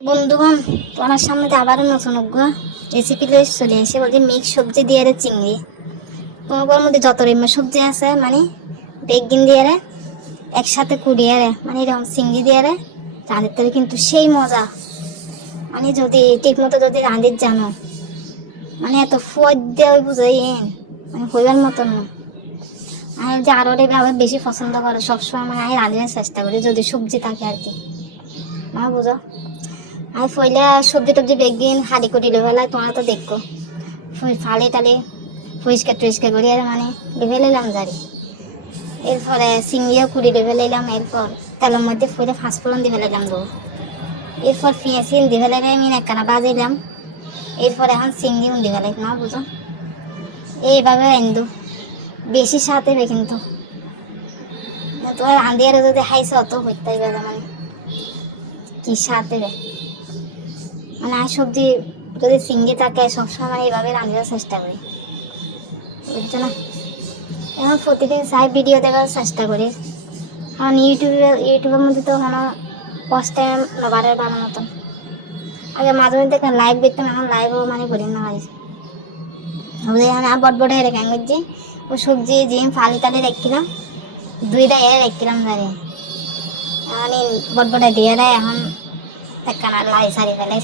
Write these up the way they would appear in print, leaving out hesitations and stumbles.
বন্ধুগণ, তোমার সামনে আবারও নতুন রেসিপি লয়ে চলে এসে বলছি মিক্স সবজি দিয়ে চিংড়ি। তোমার মধ্যে যত রকমের সবজি আছে মানে বেগিন দিয়ে একসাথে কুড়িয়ে মানে এরকম চিংড়ি দিয়ে রাঁধতে কিন্তু সেই মজা। মানে যদি ঠিক মতো যদি রাঁধির জানো মানে এত ফুয়াদ দিয়ে বুঝাই মানে হইবার মতন না। আমি যে আরো আবার বেশি পছন্দ করে সবসময় মানে আমি রাঁধার চেষ্টা করি যদি সবজি থাকে আর কি। না বুঝো আমি ফইলা সবজি টবজি বেগিন হাঁড়ি করে ফেলাই তোমরা তো দেখো ফালে টালে পরিষ্কার করি আর মানে ডেবে নিলাম জারি। এরপরে চিংড়িও কুড়ি ডেবে নিলাম। এরপর তেলের মধ্যে ফুলে ফাঁসফোড়ন দিয়ে ফেলাইলাম গো। এরপর পেঁয়াজ দিয়ে ফেলাই আমি একখানা বাজাইলাম। এরপর এখন চিংড়ি দিয়ে ফেলাই না বুঝো এইভাবে এন্দু বেশি স্বাদ হবে কিন্তু তোমার রাঁধিয়ারে যদি খাইছে অত হইতে হবে মানে কি স্বাদ দেবে। মানে আর সবজি যদি চিংড়ি থাকে সবসময় এইভাবে রাঁধার চেষ্টা করি বুঝছো না। এখন প্রতিদিন চাই ভিডিও দেখার চেষ্টা করি কারণ ইউটিউবের মধ্যে তো কোনো ফার্স্ট টাইম নবারের বানার মতন। আগে মাঝে মধ্যে লাইভ দেখতাম, এখন লাইভও মানে করি না হয় আমি বটবটে হেরে কেন করছি ও সবজি জিম ফালি টালি রেখছিলাম দুইটা রেখছিলাম দাঁড়িয়ে এখন বটবটে দিয়ে দেয়। এখন একখানা লাই সারি ফেলে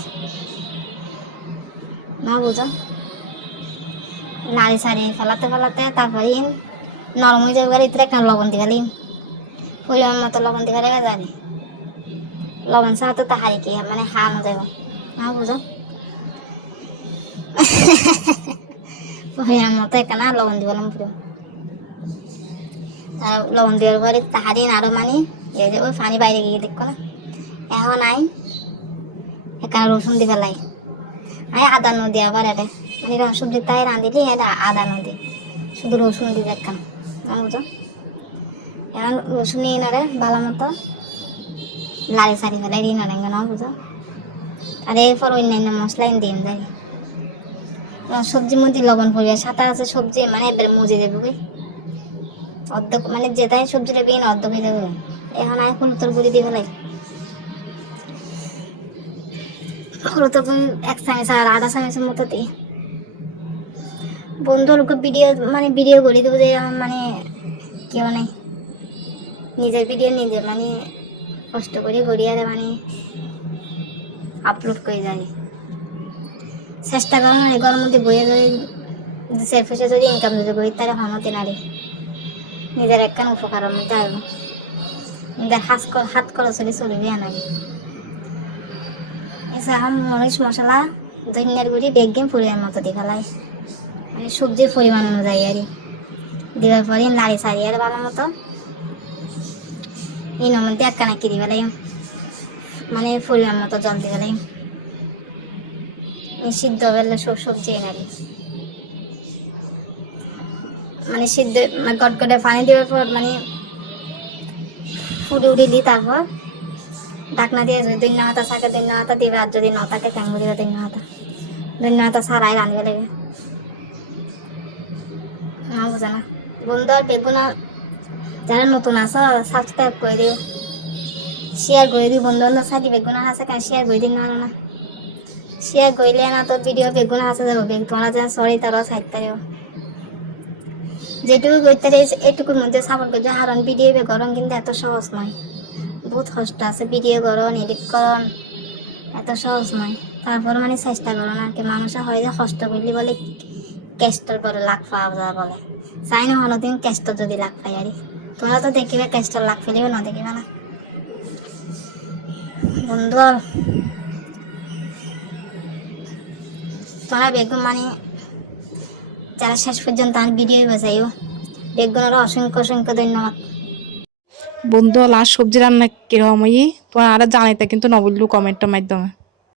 না বুঝো নাড়ি সারি ফেলাতে তারপরে নরম হয়ে যাবে ইতরে একটা লবণ দিয়ে ফেলি পরিমাণ মতো লবণ দিয়ে ফেলে জানি লবণ ছাড়া তো তাহারি কি মানে হানো যাব না বুঝো পরিমাণ মতো একখানা লবণ দিয়ে ফেলাম পুরো লবণ দেওয়ার পরে তাহারি আরো মানে ওই পানি বাইরে গিয়ে দেখো না। এখন আই একখানা রসুন দিয়ে ফেলাই আই আদা নদী আবার এটা মানে সবজি তাই রাঁধিলি এটা আদা নদী শুধু রসুন দিয়ে একখানা না বুঝো। এখন রসুন নিয়ে নাড়ে ভালো মতো লাড়ি সারি ফেলাই দিয়ে নাড়ে না বুঝো। আর এরপর অন্যান্য মশলা দিন যাই সবজির মধ্যে লবণ পড়বে সাঁতার আছে সবজি মানে এবার মুজে দেবো অর্ধেক মানে যেটাই সবজিটা বিন অর্ধেক হয়ে যাবে। এখন আমি হলুদের গুঁড়ি দিয়ে ফেলাই হলুদের গুঁড়ি 1 চামচ আর আধা চামচের মতো দিই। বন্ধুকে ভিডিও করে দেবো যে মানে কি মানে নিজের ভিডিও নিজে মানে কষ্ট করে গড়িয়ে মানে আপলোড করে যায় চেষ্টা করো না ঘরের মধ্যে বইয়ে যদি সেলফিসে যদি ইনকাম যদি করি তাহলে হমতে নারী নিজের একখান উপকারের মধ্যে আসবো নিজের হাত খরচে চলবে নাকি। এখন মরিচ মশলা ধনিয়ার গুঁড়ি বেগিন পরিমাণ মতো দিয়ে ফেলাই মানে সবজির পরিমাণ অনুযায়ী আর দেওয়ার পরে নাড়ি সারি আর ভালো মতো এর মধ্যে একখানা কি দিয়ে ফেলাই মানে পরিমাণ মতো জল দিয়ে ফেলাই সিদ্ধ বেলে সব সবজি নাড়ি মানে সিদ্ধ গটগটে পানি দেওয়ার পর মানে ফুটে উঠিলি তারপর ঢাকনা দিয়ে যদি দৈন্য হাতা থাকে দৈন্য হাতা দিবে আর যদি ন থাকে ট্যাঙ্গু দিবে দৈন্য হাতা ছাড়াই রাঁধবে লাগে না বুঝে না। বন্ধু আর বেগুনা যারা নতুন আছো সাবস্ক্রাইব করে দিও শেয়ার করে দিও বন্ধু বান্ধব সাথে বেগুনা আছে কেন শেয়ার করে দিন না শেয়ার করলে না তো ভিডিও বেগুনা আছে যাবো তোমরা যেন সরি তারাও সাইডটারেও যেটুকু করতে এটুকুর মধ্যে সাপোর্ট করছে কারণ ভিডিও গরম কিন্তু এত সহজ নয় বহুত কষ্ট আছে ভিডিও করন এডিট করন এত সহজ নয়। তারপর মানে চেষ্টা করো না কি মানুষ হয় যে কষ্ট করলি বলে কেষ্টর পরে লাখ পাওয়া যায় বলে চাই না কোনোদিন কেষ্ট যদি লাখ পাই আর তোমরা তো দেখিবে কেষ্টর লাখ ফেলেও না দেখিবে না বন্ধু। তোমরা বেগুন মানে যারা শেষ পর্যন্ত আমার ভিডিও বাজাইও বেগুনেরও অসংখ্য ধন্যবাদ। বন্ধু লাস্ট সবজি রান্না কিরকম তোমার আর জানাইতে কিন্তু নবলু কমেন্টের মাধ্যমে।